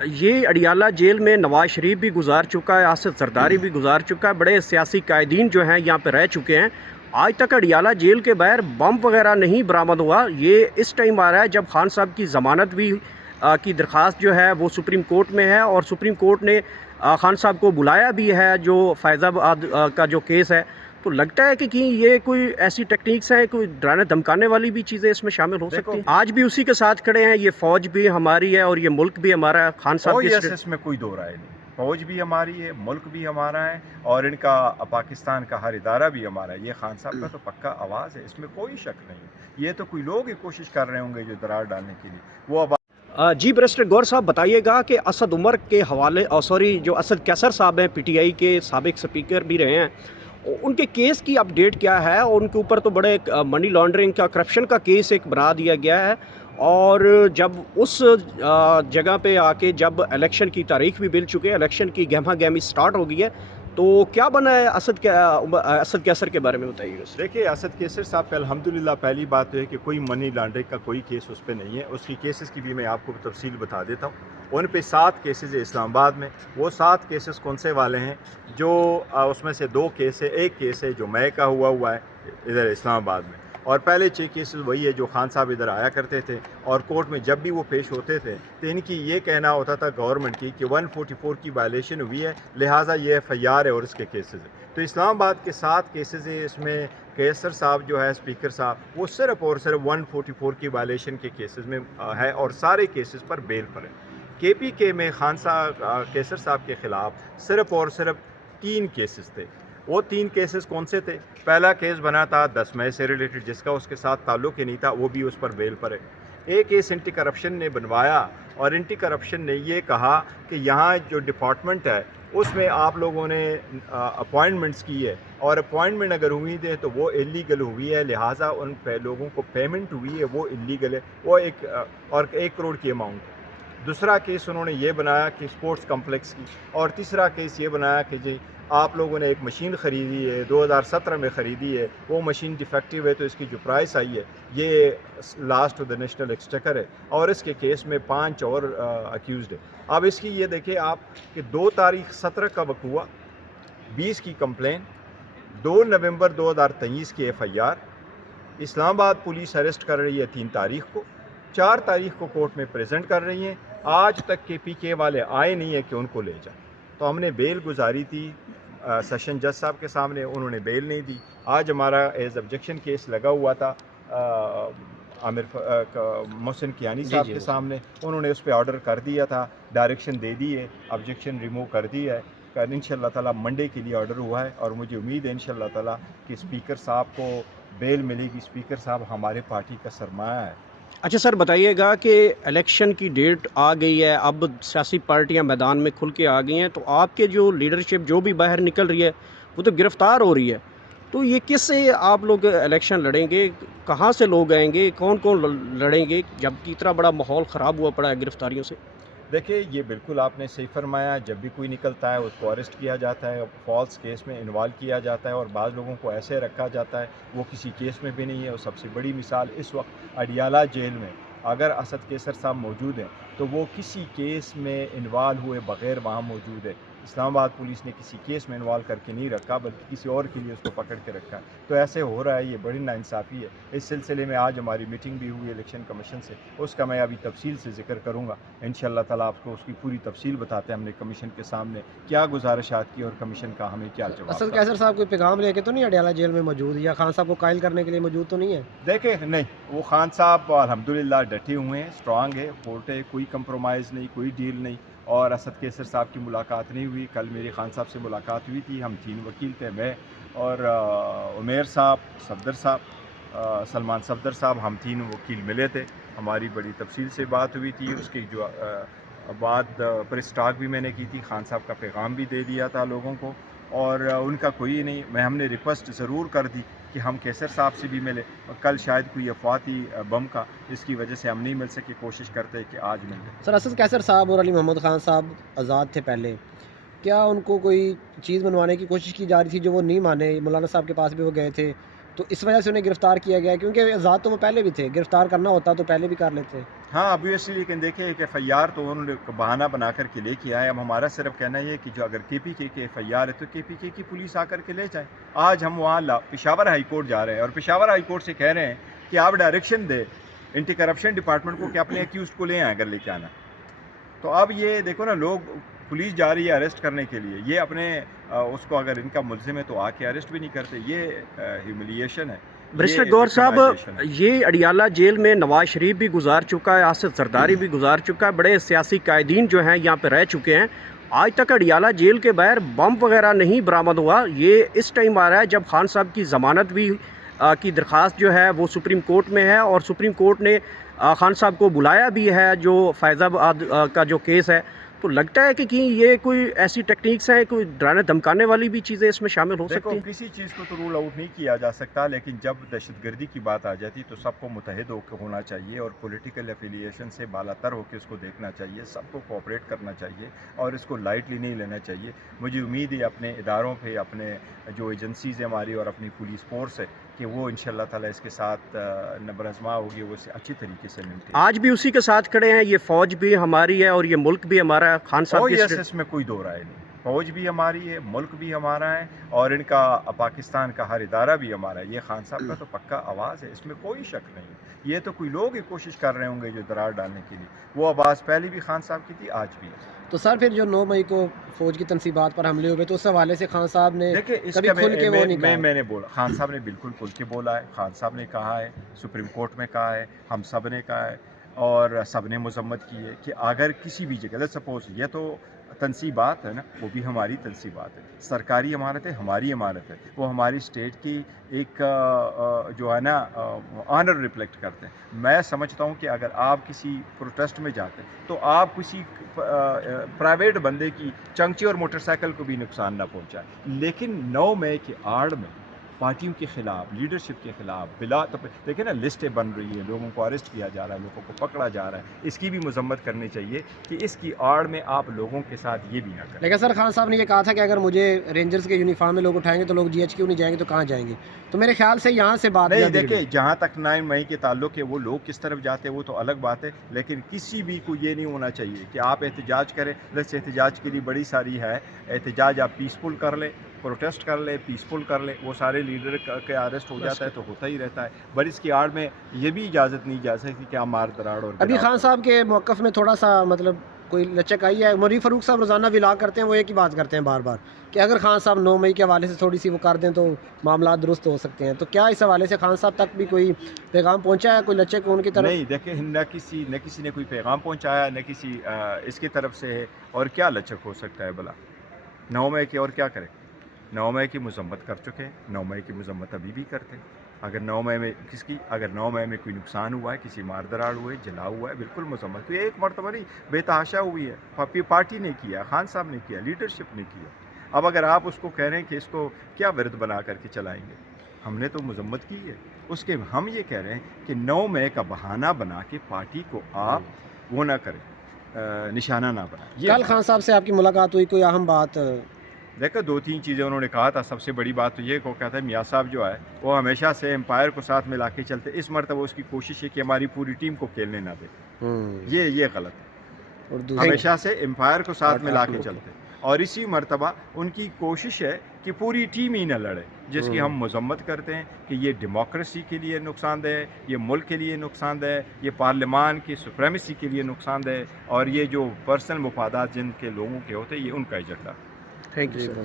یہ اڈیالہ جیل میں نواز شریف بھی گزار چکا ہے، آصف زرداری بھی گزار چکا ہے، بڑے سیاسی قائدین جو ہیں یہاں پہ رہ چکے ہیں۔ آج تک اڈیالہ جیل کے باہر بم وغیرہ نہیں برآمد ہوا۔ یہ اس ٹائم آ رہا ہے جب خان صاحب کی ضمانت بھی کی درخواست جو ہے وہ سپریم کورٹ میں ہے، اور سپریم کورٹ نے خان صاحب کو بلایا بھی ہے جو فیض آباد کا جو کیس ہے۔ تو لگتا ہے کہ یہ کوئی ایسی ٹیکنیکس ہیں، کوئی ڈرانے دھمکانے والی بھی چیزیں اس میں شامل ہو سکتی ہیں۔ آج بھی اسی کے ساتھ کھڑے ہیں، یہ فوج بھی ہماری ہے اور یہ ملک بھی ہمارا ہے۔ خان صاحب کی اس میں کوئی دو رائے نہیں، فوج بھی ہماری ہے، ملک بھی ہمارا ہے، اور ان کا پاکستان کا ہر ادارہ بھی ہمارا ہے۔ یہ خان صاحب کا تو پکا آواز ہے، اس میں کوئی شک نہیں۔ یہ تو کوئی لوگ ہی کوشش کر رہے ہوں گے جو درار ڈالنے کے لیے وہ جی بیرسٹر گور صاحب بتائیے گا کہ اسد عمر کے حوالے جو اسد کیسر صاحب ہیں، پی ٹی آئی کے سابق سپیکر بھی رہے ہیں، ان کے کیس کی اپڈیٹ کیا ہے؟ ان کے اوپر تو بڑے منی لانڈرنگ کا، کرپشن کا کیس ایک بنا دیا گیا ہے، اور جب اس جگہ پہ آ کے جب الیکشن کی تاریخ بھی مل چکے، الیکشن کی گہما گہمی سٹارٹ ہو گئی ہے، تو کیا بنا ہے اسد کیسر کے بارے میں بتائیے گا۔ دیکھیے، اسد کیسر صاحب پہ الحمدللہ پہلی بات تو ہے کہ کوئی منی لانڈرنگ کا کوئی کیس اس پہ نہیں ہے۔ اس کی کیسز کی بھی میں آپ کو تفصیل بتا دیتا ہوں۔ ان پہ 7 کیسز ہے اسلام آباد میں۔ وہ 7 کیسز کون سے والے ہیں؟ جو اس میں سے 2 کیس ہے، ایک کیس ہے جو مے کا ہوا ہے ادھر اسلام آباد میں، اور پہلے 6 کیسز وہی ہے جو خان صاحب ادھر آیا کرتے تھے، اور کورٹ میں جب بھی وہ پیش ہوتے تھے تو ان کی یہ کہنا ہوتا تھا گورنمنٹ کی کہ 144 کی وائلیشن ہوئی ہے، لہٰذا یہ ایف آئی آر ہے اور اس کے کیسز ہیں۔ تو اسلام آباد کے 7 کیسز ہیں، اس میں کیسر صاحب جو ہے اسپیکر صاحب، وہ صرف اور صرف 144 کی وائلیشن کے کیسز میں ہے، اور سارے کیسز پر بیل پر ہے۔ کے پی کے میں خان صاحب کیسر صاحب کے خلاف صرف اور صرف 3 کیسز تھے۔ وہ 3 کیسز کون سے تھے؟ پہلا کیس بنا تھا 10 مئی سے ریلیٹڈ، جس کا اس کے ساتھ تعلق ہی نہیں تھا، وہ بھی اس پر بیل پر ہے۔ ایک کیس اینٹی کرپشن نے بنوایا، اور اینٹی کرپشن نے یہ کہا کہ یہاں جو ڈپارٹمنٹ ہے اس میں آپ لوگوں نے اپوائنٹمنٹس کی ہے، اور اپوائنٹمنٹ اگر ہوئی تھے تو وہ اللیگل ہوئی ہے، لہٰذا ان لوگوں کو پیمنٹ ہوئی ہے وہ اللیگل ہے، وہ 1 کروڑ کی اماؤنٹ ہے۔ دوسرا کیس انہوں نے یہ بنایا کہ اسپورٹس کمپلیکس کی، اور تیسرا کیس یہ بنایا کہ جی آپ لوگوں نے ایک مشین خریدی ہے، 2017 میں خریدی ہے، وہ مشین ڈیفیکٹیو ہے، تو اس کی جو پرائس آئی ہے یہ لاس ٹو دا نیشنل ایکسچیکر ہے، اور اس کے کیس میں 5 اور اکیوزڈ ہے۔ اب اس کی یہ دیکھیں آپ کہ 2 تاریخ 17 کا وقوع، 20 کی کمپلین، 2 نومبر 2023 کی ایف آئی آر، اسلام آباد پولیس اریسٹ کر رہی ہے 3 تاریخ کو، 4 تاریخ کو کورٹ میں پریزنٹ کر رہی ہیں۔ آج تک کے پی کے والے آئے نہیں ہیں کہ ان کو لے جائیں۔ تو ہم نے بیل گزاری تھی سیشن جج صاحب کے سامنے، انہوں نے بیل نہیں دی۔ آج ہمارا ایز آبجیکشن کیس لگا ہوا تھا محسن کیانی صاحب کے سامنے، انہوں نے اس پہ آرڈر کر دیا تھا، ڈائریکشن دے دی ہے، آبجیکشن ریموو کر دی ہے۔ انشاءاللہ تعالیٰ منڈے کے لیے آرڈر ہوا ہے، اور مجھے امید ہے انشاءاللہ تعالیٰ کہ اسپیکر صاحب کو بیل ملے گی۔ اسپیکر صاحب ہمارے پارٹی کا سرمایہ ہے۔ اچھا سر، بتائیے گا کہ الیکشن کی ڈیٹ آ گئی ہے، اب سیاسی پارٹیاں میدان میں کھل کے آ گئی ہیں، تو آپ کے جو لیڈرشپ جو بھی باہر نکل رہی ہے وہ تو گرفتار ہو رہی ہے، تو یہ کس سے آپ لوگ الیکشن لڑیں گے؟ کہاں سے لوگ آئیں گے؟ کون کون لڑیں گے جب کہ اتنا بڑا ماحول خراب ہوا پڑا ہے گرفتاریوں سے؟ دیکھیں، یہ بالکل آپ نے صحیح فرمایا، جب بھی کوئی نکلتا ہے اس کو اریسٹ کیا جاتا ہے، فالس کیس میں انوالو کیا جاتا ہے، اور بعض لوگوں کو ایسے رکھا جاتا ہے وہ کسی کیس میں بھی نہیں ہے۔ اور سب سے بڑی مثال اس وقت اڈیالہ جیل میں اگر اسد کیسر صاحب موجود ہیں تو وہ کسی کیس میں انوالو ہوئے بغیر وہاں موجود ہے۔ اسلام آباد پولیس نے کسی کیس میں انوالو کر کے نہیں رکھا، بلکہ کسی اور کے لیے اس کو پکڑ کے رکھا ہے۔ تو ایسے ہو رہا ہے، یہ بڑی ناانصافی ہے۔ اس سلسلے میں آج ہماری میٹنگ بھی ہوئی الیکشن کمیشن سے، اس کا میں ابھی تفصیل سے ذکر کروں گا انشاءاللہ تعالیٰ۔ آپ کو اس کی پوری تفصیل بتاتے ہیں ہم نے کمیشن کے سامنے کیا گزارشات کی اور کمیشن کا ہمیں کیا جواب۔ اسد کیسر صاحب کوئی پیغام لے کے تو نہیں اڈیالہ جیل میں موجود، یا خان صاحب کو قائل کرنے کے لیے موجود تو نہیں ہے؟ دیکھیں، نہیں، وہ خان صاحب الحمدللہ ڈٹے ہوئے ہیں، اسٹرانگ ہے، فورٹ ہے، کوئی کمپرومائز نہیں، کوئی ڈیل نہیں۔ اور اسد کیسر صاحب کی ملاقات نہیں ہوئی، کل میری خان صاحب سے ملاقات ہوئی تھی، ہم 3 وکیل تھے، میں اور عمیر صاحب، صفدر صاحب، سلمان صفدر صاحب، ہم 3 وکیل ملے تھے، ہماری بڑی تفصیل سے بات ہوئی تھی۔ اس کی جو بعد پریس ٹاک بھی میں نے کی تھی، خان صاحب کا پیغام بھی دے دیا تھا لوگوں کو، اور ان کا کوئی نہیں۔ ہم نے ریکویسٹ ضرور کر دی کہ ہم کیسر صاحب سے بھی ملے، کل شاید کوئی افواہ تھی بم کا، جس کی وجہ سے ہم نہیں مل سکے، کوشش کرتے کہ آج مل جائے۔ سر، اسد کیسر صاحب اور علی محمد خان صاحب آزاد تھے پہلے، کیا ان کو کوئی چیز بنوانے کی کوشش کی جا رہی تھی جو وہ نہیں مانے؟ مولانا صاحب کے پاس بھی وہ گئے تھے، تو اس وجہ سے انہیں گرفتار کیا گیا ہے، کیونکہ آزاد تو وہ پہلے بھی تھے، گرفتار کرنا ہوتا تو پہلے بھی کر لیتے۔ ہاں obviously، لیکن دیکھیں ایک ایف آئی آر تو انہوں نے بہانہ بنا کر کے لے کے آئے۔ اب ہمارا صرف کہنا یہ ہے کہ جو اگر کے پی کے ایف آئی آر ہے تو کے پی کے کی پولیس آ کر کے لے جائے۔ آج ہم وہاں پشاور ہائی کورٹ جا رہے ہیں اور پشاور ہائی کورٹ سے کہہ رہے ہیں کہ آپ ڈائریکشن دیں اینٹی کرپشن ڈپارٹمنٹ کو کہ اپنے ایکیوزڈ کو لے آئیں اگر لے کے آنا۔ تو اب یہ دیکھو نا، لوگ پولیس جا رہی ہے اریسٹ کرنے کے لیے، یہ اپنے اس کو اگر ان کا ملزم ہے تو آ کے اریسٹ بھی نہیں کرتے، یہ ہیوملیشن ہے۔ برسٹر گور صاحب، یہ اڈیالہ جیل میں نواز شریف بھی گزار چکا ہے، آصف زرداری بھی گزار چکا ہے، بڑے سیاسی قائدین جو ہیں یہاں پہ رہ چکے ہیں۔ آج تک اڈیالہ جیل کے باہر بم وغیرہ نہیں برآمد ہوا۔ یہ اس ٹائم آ رہا ہے جب خان صاحب کی ضمانت بھی کی درخواست جو ہے وہ سپریم کورٹ میں ہے، اور سپریم کورٹ نے خان صاحب کو بلایا بھی ہے جو فیض آباد کا جو کیس ہے۔ تو لگتا ہے کہ یہ کوئی ایسی ٹیکنیکس ہیں، کوئی ڈرانے دھمکانے والی بھی چیزیں اس میں شامل ہو سکتی ہیں؟ کسی چیز کو تو رول آؤٹ نہیں کیا جا سکتا، لیکن جب دہشت گردی کی بات آ جاتی تو سب کو متحد ہو کے ہونا چاہیے اور پولیٹیکل ایفیلیشن سے بالا تر ہو کے اس کو دیکھنا چاہیے، سب کو کوآپریٹ کرنا چاہیے اور اس کو لائٹلی نہیں لینا چاہیے۔ مجھے امید ہے اپنے اداروں پہ، اپنے جو ایجنسیز ہیں ہماری اور اپنی پولیس فورس ہے کہ وہ انشاءاللہ تعالیٰ اس کے ساتھ نبرآزما ہوگی، وہ اسے اچھی طریقے سے ملتی ہے۔ آج بھی اسی کے ساتھ کھڑے ہیں، یہ فوج بھی ہماری ہے اور یہ ملک بھی ہمارا ہے، خان صاحب کی اس میں کوئی دو رائے نہیں، فوج بھی ہماری ہے، ملک بھی ہمارا ہے اور ان کا پاکستان کا ہر ادارہ بھی ہمارا ہے۔ یہ خان صاحب کا تو پکا آواز ہے، اس میں کوئی شک نہیں ہے۔ یہ تو کوئی لوگ ہی کوشش کر رہے ہوں گے جو درار ڈالنے کے لیے، وہ آواز پہلے بھی خان صاحب کی تھی، آج بھی ہے۔ تو سر پھر جو 9 مئی کو فوج کی تنصیبات پر حملے ہوئے تو اس حوالے سے خان صاحب نے دیکھیں کبھی کھل کے وہ نہیں کہا؟ میں نے بولا، خان صاحب نے بالکل کھل کے بولا ہے، خان صاحب نے کہا ہے، سپریم کورٹ میں کہا ہے، ہم سب نے کہا ہے اور سب نے مذمت کی ہے کہ اگر کسی بھی جگہ سپوز یہ تو تنصیبات ہے نا، وہ بھی ہماری تنصیبات ہے، سرکاری امانت ہے، ہماری امانت ہے، وہ ہماری اسٹیٹ کی ایک جو ہے نا آنر ریفلیکٹ کرتے ہیں۔ میں سمجھتا ہوں کہ اگر آپ کسی پروٹیسٹ میں جاتے ہیں تو آپ کسی پرائیویٹ بندے کی چنگچی اور موٹر سائیکل کو بھی نقصان نہ پہنچائے، لیکن 9 مئی کے آڑ میں پارٹیوں کے خلاف، لیڈرشپ کے خلاف بلا دیکھیں نا لسٹیں بن رہی ہیں، لوگوں کو اریسٹ کیا جا رہا ہے، لوگوں کو پکڑا جا رہا ہے، اس کی بھی مذمت کرنی چاہیے کہ اس کی آڑ میں آپ لوگوں کے ساتھ یہ بھی نہ کریں۔ لیکن سر خان صاحب نے یہ کہا تھا کہ اگر مجھے رینجرز کے یونیفارم میں لوگ اٹھائیں گے تو لوگ GHQ نہیں جائیں گے تو کہاں جائیں گے؟ تو میرے خیال سے یہاں سے بات نہیں، دیکھیں جہاں تک 9 مئی کے تعلق ہے وہ لوگ کس طرف جاتے ہیں وہ تو الگ بات ہے، لیکن کسی بھی کو یہ نہیں ہونا چاہیے کہ آپ احتجاج کریں۔ ویسے احتجاج کے لیے بڑی ساری ہے، احتجاج آپ پیسفل کر لیں، پروٹیسٹ کر لیں، پیسفل کر لیں، وہ سارے لیڈر کے اریسٹ ہو جاتا ہے تو ہوتا ہی رہتا ہے، بٹ اس کی آڑ میں یہ بھی اجازت نہیں جا سکتی کہ آپ مار دراڑ اور ابھی خان صاحب کے موقف میں تھوڑا سا مطلب کوئی لچک آئی ہے؟ مولوی فاروق صاحب روزانہ ولاگ کرتے ہیں، وہ ایک ہی بات کرتے ہیں بار بار کہ اگر خان صاحب 9 مئی کے حوالے سے تھوڑی سی وہ کر دیں تو معاملات درست ہو سکتے ہیں، تو کیا اس حوالے سے خان صاحب تک بھی کوئی پیغام پہنچا ہے، کوئی لچک ان کی طرف؟ نہیں، دیکھیں نہ کسی نے کوئی پیغام پہنچایا، نہ کسی اس کی طرف سے ہے، اور کیا لچک ہو سکتا ہے بھلا 9 مئی کے، اور کیا کریں؟ 9 مئی کی مذمت کر چکے ہیں، 9 مئی کی مذمت ابھی بھی کرتے ہیں۔ اگر 9 مئی میں اگر 9 مئی میں کوئی نقصان ہوا ہے، کسی مار دراڑ ہوئے، جلا ہوا ہے، بالکل مذمت ہوئی ہے، ایک مرتبہ نہیں، بے تحاشا ہوئی ہے، پارٹی نے کیا، خان صاحب نے کیا، لیڈرشپ نے کیا۔ اب اگر آپ اس کو کہہ رہے ہیں کہ اس کو کیا ورد بنا کر کے چلائیں گے، ہم نے تو مذمت کی ہے اس کے، ہم یہ کہہ رہے ہیں کہ 9 مئی کا بہانہ بنا کے پارٹی کو آپ وہ نہ کریں، نشانہ نہ بنائیں۔ کل خان صاحب سے آپ کی ملاقات ہوئی، کوئی اہم بات؟ دیکھو 2-3 چیزیں انہوں نے کہا تھا، سب سے بڑی بات تو یہ کہتا ہے میاں صاحب جو ہے وہ ہمیشہ سے امپائر کو ساتھ ملا کے چلتے، اس مرتبہ اس کی کوشش ہے کہ ہماری پوری ٹیم کو کھیلنے نہ دے، یہ غلط ہے، ہمیشہ سے امپائر کو ساتھ ملا کے چلتے، اور اسی مرتبہ ان کی کوشش ہے کہ پوری ٹیم ہی نہ لڑے، جس کی ہم مذمت کرتے ہیں کہ یہ ڈیموکریسی کے لیے نقصان دہ ہے، یہ ملک کے لیے نقصان دہ ہے، یہ پارلیمان کی سپریمیسی کے لیے نقصان دہ ہے، اور یہ جو پرسنل مفادات جن کے لوگوں کے ہوتے ہیں یہ ان کا ایجنڈا۔ Thank you sir.